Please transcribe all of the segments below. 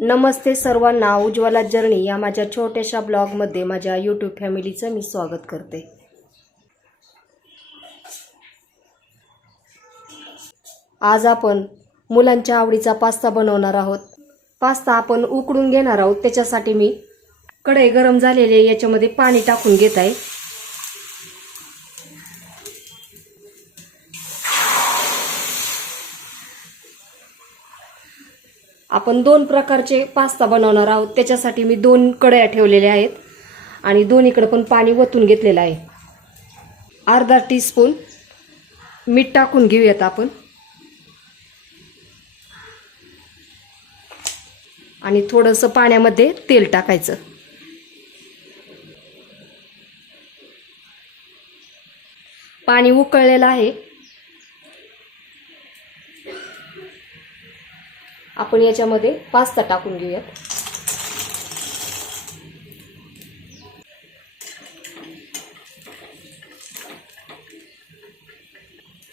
नमस्ते सर्वांना, उज्ज्वला जर्नी या माझ्या छोट्याशा ब्लॉगमध्ये माझ्या यूट्यूब फॅमिलीचं मी स्वागत करते। आज आपण मुलांच्या आवडीचा पास्ता बनवणार आहोत। पास्ता आपण उकडून घेणार आहोत। त्याच्यासाठी मी कढई गरम झालेली आहे, याच्यामध्ये पाणी टाकून घेत आहे। आपण दोन प्रकारचे पास्ता बनवणार आहोत। त्याच्यासाठी मी दोन कढया ठेवलेल्या आहेत आणि दोन्हीकडे पण पाणी वतून घेतलेलं आहे। अर्धा टीस्पून मीठ टाकून घेऊयात आपण आणि थोडंसं पाण्यामध्ये तेल टाकायचं। पाणी उकळलेलं आहे। आपण याच्यामध्ये पास्ता टाकून घेऊयात।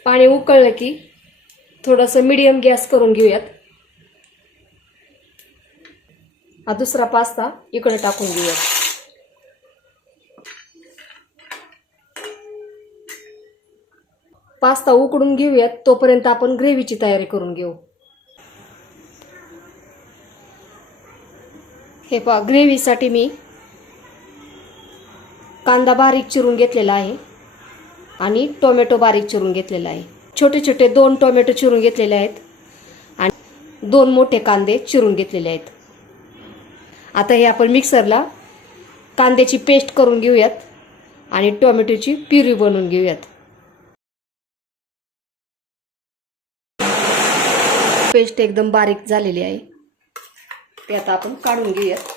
पाणी उकळलं की थोडंसं मीडियम गॅस करून घेऊयात। हा दुसरा पास्ता इकडे टाकून घेऊयात। पास्ता उकडून घेऊयात, तोपर्यंत आपण ग्रेव्हीची तयारी करून घेऊ। हे पहा, ग्रेव्हीसाठी मी कांदा बारीक चिरून घेतलेला आहे आणि टोमॅटो बारीक चिरून घेतलेला आहे। छोटे छोटे 2 टोमॅटो चिरून घेतलेले आहेत आणि 2 मोठे कांदे चिरून घेतलेले आहेत। आता हे आपण मिक्सरला कांद्याची पेस्ट करून घेऊयात आणि टोमॅटोची प्युरी बनवून घेऊयात। पेस्ट एकदम बारीक झालेली आहे, ते आता आपण काढून घेऊयात।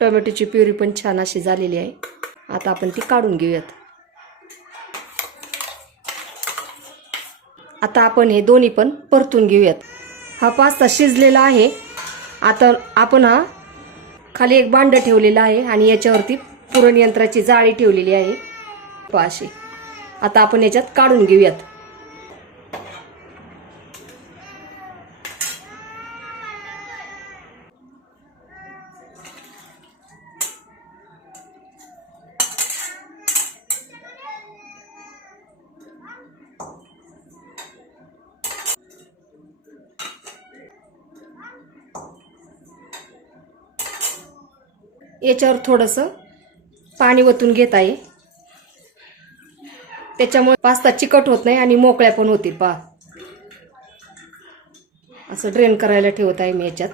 टोमॅटोची प्युरी पण छान अशी झालेली आहे। आता आपण ती काढून घेऊयात। आता आपण हे दोन्ही पण परतून घेऊयात। हा पास्ता शिजलेला आहे। आता आपण हा खाली एक भांडं ठेवलेला आहे आणि याच्यावरती पुरण यंत्राची जाळी ठेवलेली आहे अशी। आता आपण याच्यात काढून घेऊयात। याच्यावर थोडंसं पाणी वतून घेत आहे, त्याच्यामुळे पास्ता चिकट होत नाही आणि मोकळ्या पण होतील। पहा, असं ड्रेन करायला ठेवत आहे मी याच्यात।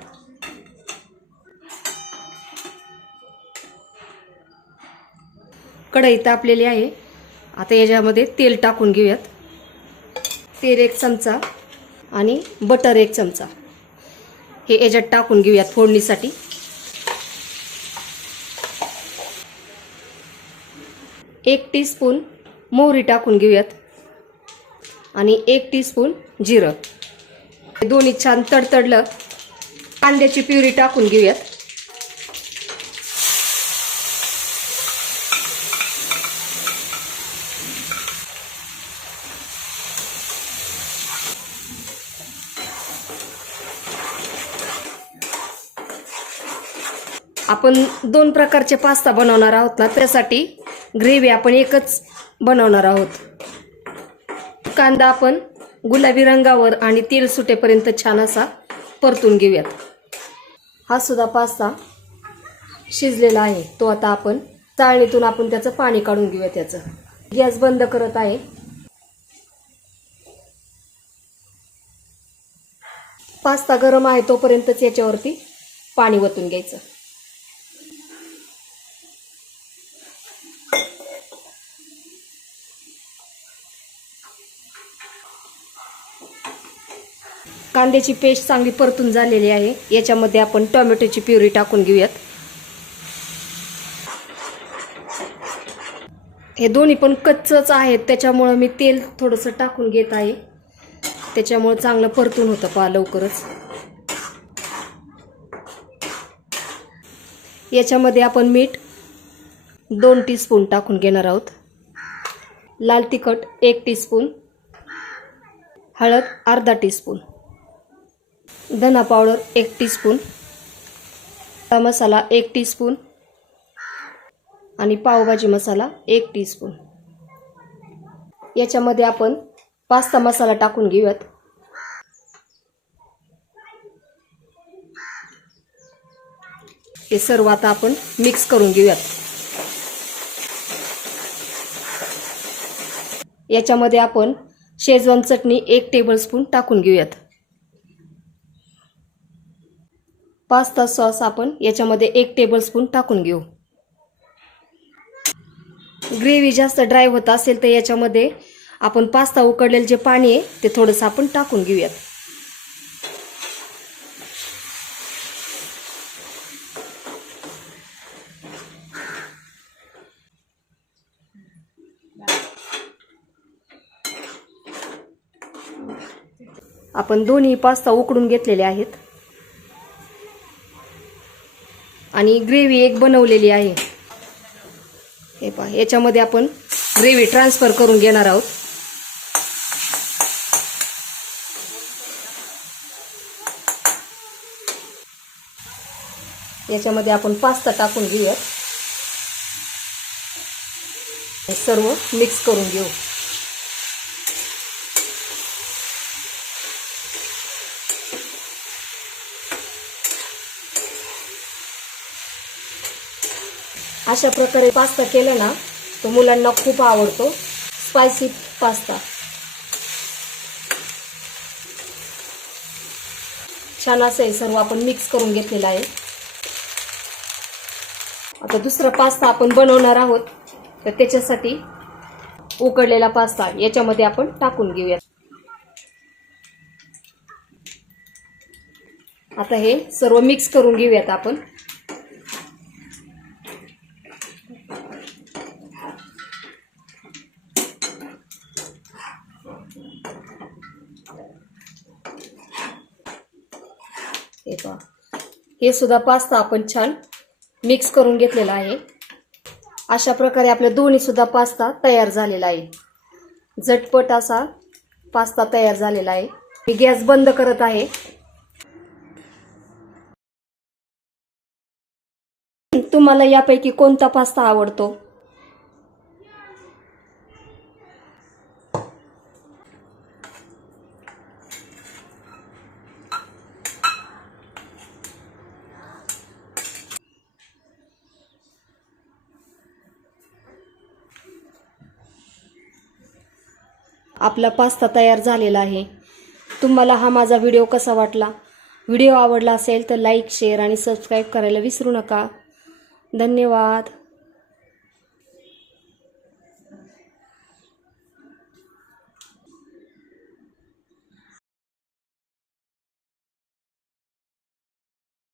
कढई तापलेली आहे। आता याच्यामध्ये तेल टाकून घेऊयात। तेल 1 चमचा आणि बटर 1 चमचा हे याच्यात टाकून घेऊयात फोडणीसाठी। 1 टीस्पून मोहरी टाकून घेऊयात आणि 1 टीस्पून जिरं। दोन्ही छान तडतडलं, कांद्याची प्युरी टाकून घेऊयात। आपण 2 प्रकारचे पास्ता बनवणार आहोत ना, त्यासाठी ग्रेव्ही आपण एकच बनवणार आहोत। कांदा आपण गुलाबी रंगावर आणि तेल सुटेपर्यंत छान असा परतून घेऊयात। हा सुद्धा पास्ता शिजलेला आहे, तो आता आपण चाळणीतून आपण त्याचं पाणी काढून घेऊया। त्याचं गॅस बंद करत आहे। पास्ता गरम आहे तोपर्यंतच याच्यावरती पाणी वतून घ्यायचं। कांद्याची पेस्ट चांगली परतून झालेली आहे। याच्यामध्ये आपण टोमॅटोची प्युरी टाकून घेऊयात। हे दोन्ही पण कच्चच आहेत, त्याच्यामुळे मी तेल थोडंसं टाकून घेत आहे, त्याच्यामुळे चांगलं परतून होतं पहा लवकरच। याच्यामध्ये आपण मीठ 2 टीस्पून टाकून घेणार आहोत। लाल तिखट 1 टीस्पून, हळद अर्धा टीस्पून, धना पावडर 1 टीस्पून, मसाला 1 टीस्पून आणि पावभाजी मसाला 1 टीस्पून. याच्यामध्ये आपण पास्ता मसाला टाकून घेऊयात. हे सर्व आता आपण मिक्स करून घेऊयात. याच्यामध्ये आपण शेजवान चटणी 1 टेबलस्पून टाकून घेऊयात. पास्ता सॉस आपण याच्यामध्ये 1 टेबलस्पून टाकून घेऊ. ग्रेव्ही जास्त ड्राय होत असेल तर याच्यामध्ये आपण पास्ता उकडलेले जे पाणी आहे ते थोडंसं आपण टाकून घेऊयात. आपण दोन्ही पास्ता उकडून घेतलेले आहेत आणि ग्रेव्ही एक बनवलेली आहे. हे पहा, याच्यामध्ये आपण ग्रेव्ही ट्रान्सफर करून घेणार आहोत. याच्यामध्ये आपण पास्ता टाकून घेऊयात. सर्व मिक्स करून घेऊ. अशा प्रकारे पास्ता केला ना तो मुलांना खूप आवडतो. स्पायसी पास्ता छान असं हे सर्व आपण मिक्स करून घेतलेला आहे. आता दुसरा पास्ता आपण बनवणार आहोत तर त्याच्यासाठी उकडलेला पास्ता याच्यामध्ये आपण टाकून घेऊया. आता हे सर्व मिक्स करून घेऊयात आपण. हे सुद्धा पास्ता आपण छान मिक्स करून घेतलेला आहे. अशा प्रकारे आपले दोन्ही सुद्धा पास्ता तयार झालेला आहे. झटपट असा पास्ता तयार झालेला आहे. मी गॅस बंद करत आहे. तुम्हाला यापैकी कोणता पास्ता आवडतो? आपला पास्ता तयार झालेला आहे. तुम्हाला हा माझा व्हिडिओ कसा वाटला? व्हिडिओ आवडला असेल तर लाईक, शेअर आणि सबस्क्राईब करायला विसरू नका. धन्यवाद.